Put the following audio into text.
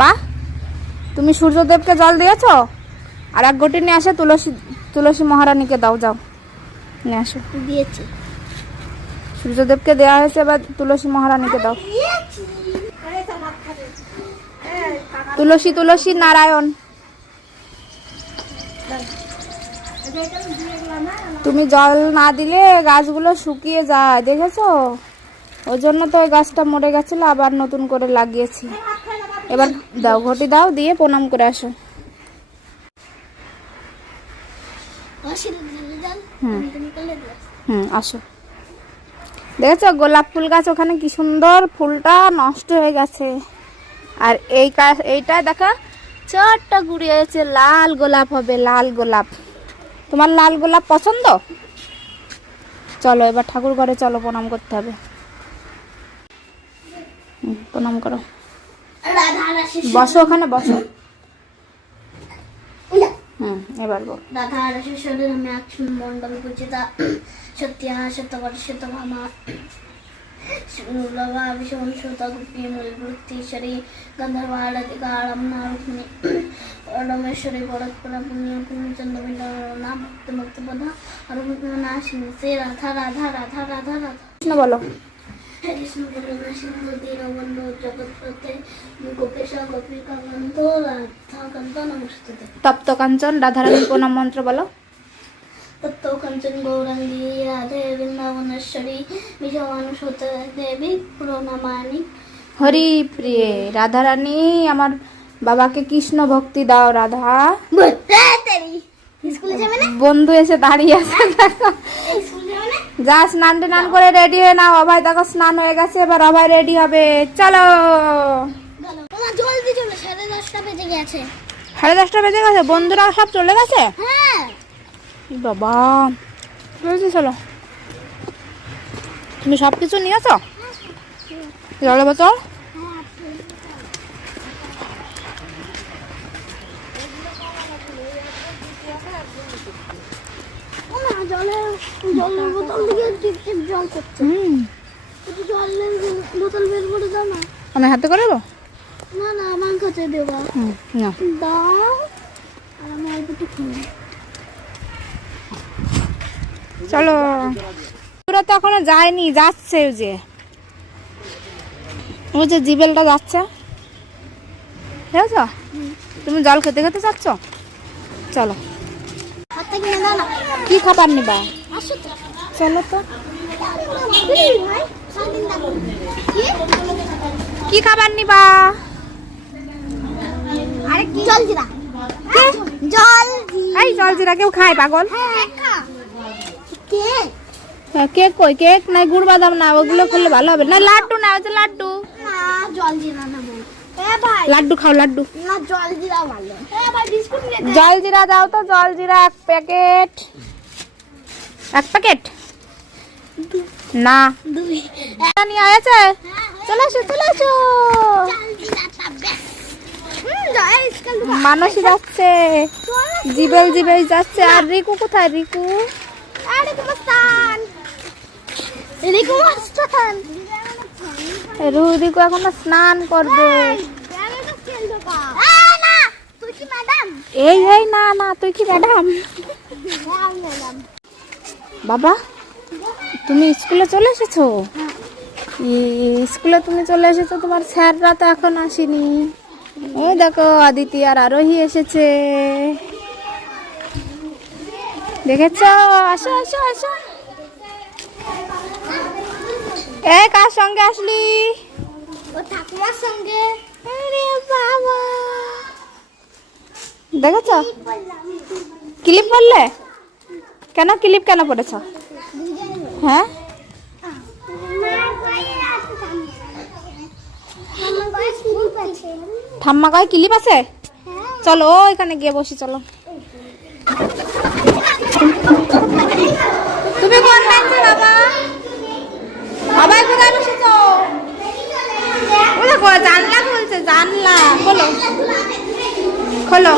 বাবা তুমি সূর্যদেবকে জল দিয়েছো? আর এক ঘটি নিয়ে আসে তুলসী মহারানীকে দাও, যাও নিয়ে আসো। দিয়েছি। সূর্যদেবকে দেওয়া হয়েছে, এবার তুলসী মহারানীকে দাও। তুলসী তুলসী নারায়ণ। তুমি জল না দিলে গাছগুলো শুকিয়ে যায়, দেখেছো? ওই জন্য তো ওই গাছটা মরে গেছিল, আবার নতুন করে লাগিয়েছি। এবার দাও, ঘটি দাও, দিয়ে প্রণাম করে আসো। আসো। দেখেছো গোলাপ ফুল গাছ ওখানে কি সুন্দর, ফুলটা নষ্ট হয়ে গেছে। আর এইটা দেখো ছোট্ট গুড়ি হয়েছে, লাল গোলাপ হবে, লাল গোলাপ। তোমার লাল গোলাপ পছন্দ? চলো এবার ঠাকুর ঘরে চলো, প্রণাম করতে হবে। প্রণাম করো, বসো ওখানে বসো। এবার বল। রাধা রাশেশ্বরী নামে আক্ষণ মণ্ডল পূজিতা সত্যা সত্যবর সত্যভামা লভা বিশমন সুতা গুপ্তি মূলবৃত্তিশ্বরী গন্ধর্বাড়াধিকারম নারুক্মিণী রমেশ্বরী বরৎপরা পুণ্য পুণ্যচন্দ্রবিন্দা ভক্ত ভক্তপদা নাশিনী শ্রী রাধা রাধা রাধা রাধা রাধা। কৃষ্ণ বলো। কৃষ্ণ বলো না সিংহ দীনবন্ধু জগৎপতে গোপেশ গোপিকা কান্ত রাধা কান্ত নমস্তুতে। তপ্ত কাঞ্চন রাধারানী প্রণাম মন্ত্র বলো। তপ্ত কাঞ্চন গৌরাঙ্গী রাধে বৃন্দাবনেশ্বরী বিজয়ানুসুত দেবী প্রণমামি। হরি প্রিয়ে রাধারানী, আমার বাবাকে কৃষ্ণ ভক্তি দাও। রাধা বন্ধু এসে দাঁড়িয়ে আছে, দেখো। যা স্নান টান করে রেডি হয়ে নাও। অভয় দেখো স্নান হয়ে গেছে, এবার অভয় রেডি হবে, চলো। জলদি চলো, 10:30 বেজে গেছে। 10:30 বেজে গেছে? বন্ধুরা সব চলে গেছে? হ্যাঁ বাবা, চলো। তুমি সবকিছু নিয়েছো? জলের বোতল? জলের বোতল থেকে টিপ জল করছে। জলের বোতল বের করে দাও না। আমি হাতে করে দেবো? না না, আমার কাছে দেবা। না দাও, আর আমি অল্প একটু খাই। চলো। ওরা তো এখনো যায়নি, যাচ্ছে। ওই যে জিবেলটা যাচ্ছে, ঠিক আছে? তুমি জল খেতে খেতে যাচ্ছ? চলো। কি খাবার নিবা? চলো তো। কি খাবার নিবা? জলজিরা। এই জলজিরা কেউ খায় পাগল? কেক কই? কেক নাই, গুড় বাদাম না, ওগুলো খেলে ভালো হবে না। লাড্ডু না, ওই যে লাড্ডু। লাড্ডু খাও, লাড্ডু। জলজিরা দাও তো, জলজিরা 1 প্যাকেট। 1 প্যাকেট না, 2 নিয়ে আছে। চলে আসো, চলে আসো। মানসী যাচ্ছে, জিবেল যাচ্ছে। আর রিকু কোথায়? রিকু রিকু এখন স্নান করবে। এই না না, তুই কি ম্যাডাম? বাবা তুমি স্কুলে চলে এসেছো? স্কুলে তুমি চলে এসেছো, তোমার স্যাররা তো এখন আসেনি। ওই দেখো আদিতি আর আরোহী এসেছে, দেখেছ? আসো আসো আসো। এ কার সঙ্গে আসলি? ও ঠাকুমার সঙ্গে। আরে বাবা, দেখেছ? ক্লিপ পরলে কেন? ক্লিপ কেন পরেছ? হ্যাঁ, ঠাম্মা গায়ে ক্লিপ আছে? চলো এখানে গিয়ে বসি, চলো। তুমি কোন বেঞ্চে বাবা? বাবা কোথায় বসেছো? ও দেখো জানলা খুলছে, জানলা খোলো খোলো।